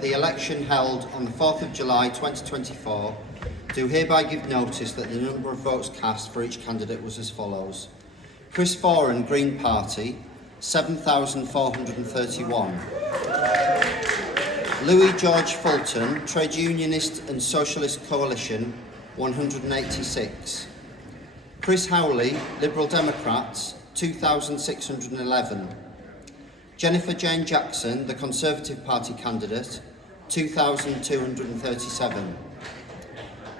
The election held on the 4th of July 2024 do hereby give notice that the number of votes cast for each candidate was as follows. Chris Foran, Green Party, 7,431. Louis George Fulton, Trade Unionist and Socialist Coalition, 186. Chris Howley, Liberal Democrats, 2,611. Jennifer Jane Jackson, the Conservative Party candidate, 2,237.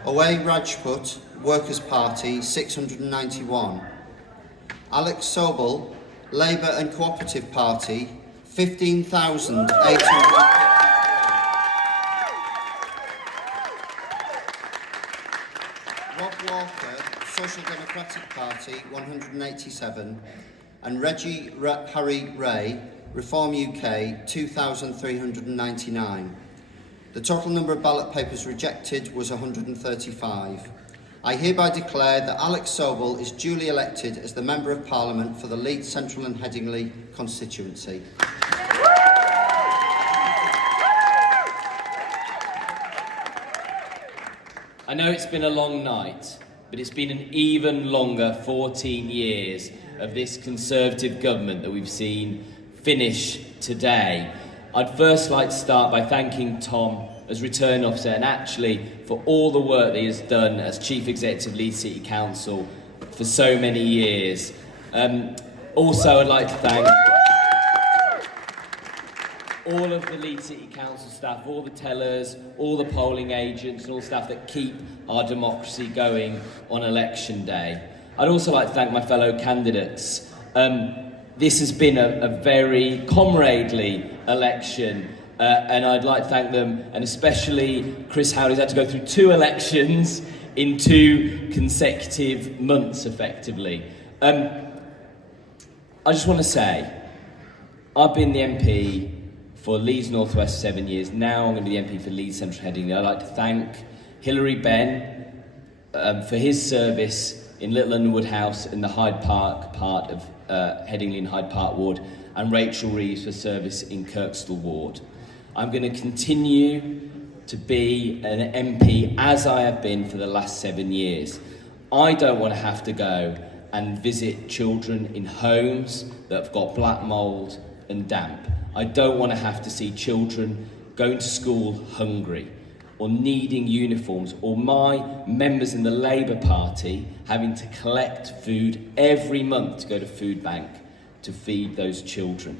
Away Rajput, Workers' Party, 691. Alex Sobel, Labour and Cooperative Party, 15,800. Rob Walker, Social Democratic Party, 187. And Reggie Harry Ray, Reform UK, 2,399. The total number of ballot papers rejected was 135. I hereby declare that Alex Sobel is duly elected as the Member of Parliament for the Leeds Central and Headingley constituency. I know it's been a long night, but it's been an even longer 14 years of this Conservative government that we've seen finish today. I'd first like to start by thanking Tom as Returning Officer and actually for all the work that he has done as Chief Executive Leeds City Council for so many years. Also, I'd like to thank all of the Leeds City Council staff, all the tellers, all the polling agents and all the staff that keep our democracy going on election day. I'd also like to thank my fellow candidates. This has been a very comradely election, and I'd like to thank them, and especially Chris Howley's had to go through 2 elections in 2 consecutive months, effectively. I just want to say, I've been the MP for Leeds North West 7 years. Now I'm going to be the MP for Leeds Central Headingley. I'd like to thank Hilary Benn for his service in Little Underwood House in the Hyde Park part of Headingley and Hyde Park Ward, and Rachel Reeves for service in Kirkstall Ward. I'm going to continue to be an MP as I have been for the last 7 years. I don't want to have to go and visit children in homes that have got black mould and damp. I don't want to have to see children going to school hungry or needing uniforms, or my members in the Labour Party having to collect food every month to go to food bank to feed those children.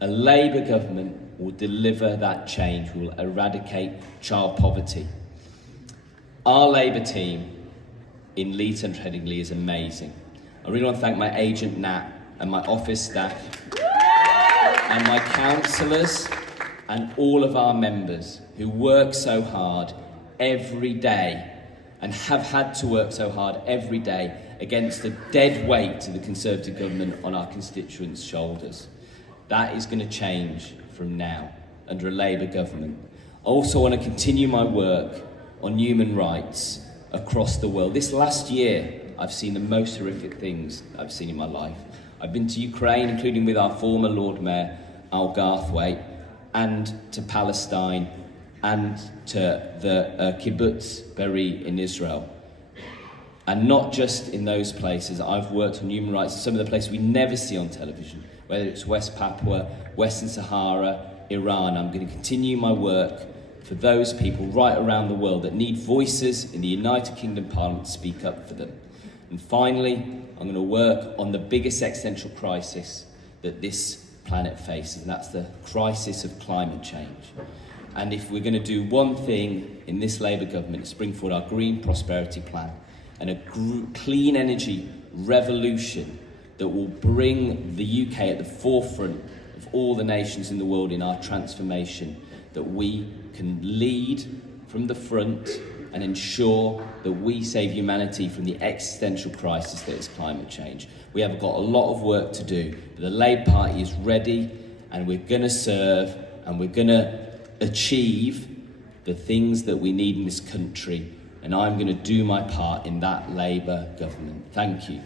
A Labour government will deliver that change, will eradicate child poverty. Our Labour team in Leeds Central Headingley is amazing. I really want to thank my agent Nat and my office staff and my councillors and all of our members who work so hard every day and have had to work so hard every day against the dead weight of the Conservative government on our constituents' shoulders. That is going to change from now under a Labour government. I also want to continue my work on human rights across the world. This last year, I've seen the most horrific things I've seen in my life. I've been to Ukraine, including with our former Lord Mayor, Al Garthwaite, and to Palestine, and to the kibbutz Be'eri in Israel. And not just in those places, I've worked on human rights in some of the places we never see on television, whether it's West Papua, Western Sahara, Iran. I'm going to continue my work for those people right around the world that need voices in the United Kingdom Parliament to speak up for them. And finally, I'm going to work on the biggest existential crisis that this planet faces, and that's the crisis of climate change. And if we're going to do one thing in this Labour government, it's bring forward our Green Prosperity Plan and a clean energy revolution that will bring the UK at the forefront of all the nations in the world in our transformation, that we can lead from the front and ensure that we save humanity from the existential crisis that is climate change. We have got a lot of work to do, but the Labour Party is ready, and we're going to serve, and we're going to achieve the things that we need in this country, and I'm going to do my part in that Labour government. Thank you.